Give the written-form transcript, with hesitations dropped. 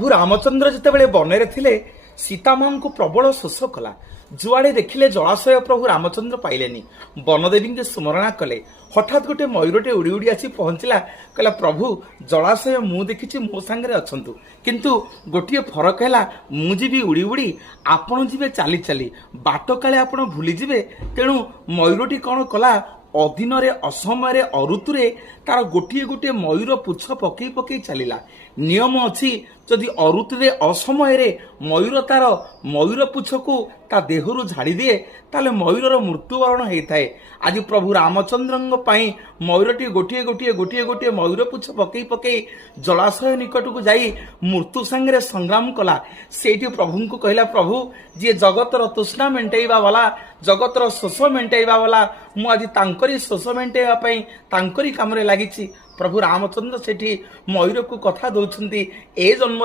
प्रभु रामचंद्र जितेबाला बनरे थिले सीता माँ को प्रबल शोष कला। जुआड़े देखिले जलाशय प्रभु रामचंद्र पाइलेनी। वनदेवी के स्मरणा कले। हठात गोटे मयूरटे उड़ी उड़ी आसी पहुंचला। कहला प्रभु जलाशय मु देखी मो सांगे अच्छु किंतु गोटे फरक है मुझे भी उड़ी उड़ी आपण जी चली चली बाट काले आपण भूली जीवे। तेणु मयूरटी कौन कला अधीन असमय अऋतुरे तार गोटे गोटे मयूर पुछ पकई पकई चलला। नियम अच्छी जदि अऋतुरे असमय मयूर तार मयूर पुछ को ता देहरु झाड़ी दिए ताले मयूर मृत्युवरण होता है। आज प्रभु रामचंद्र मयूरटी गोटे गोटे गोटे गोटे मयूर पुछ पकई पकई जलाशय निकट को जाई मृत्यु सांगे संग्राम कला। सेठी प्रभु को कहला प्रभु जी जगतर तृष्णा मेटाइबा वाला जगतर शोष मेटाइबा वाला मुझे तांकरी शोष मेटाइबा तांकरी काम लगी। प्रभु रामचंद्र सेठी मयूर को कथा दौरान ए जन्म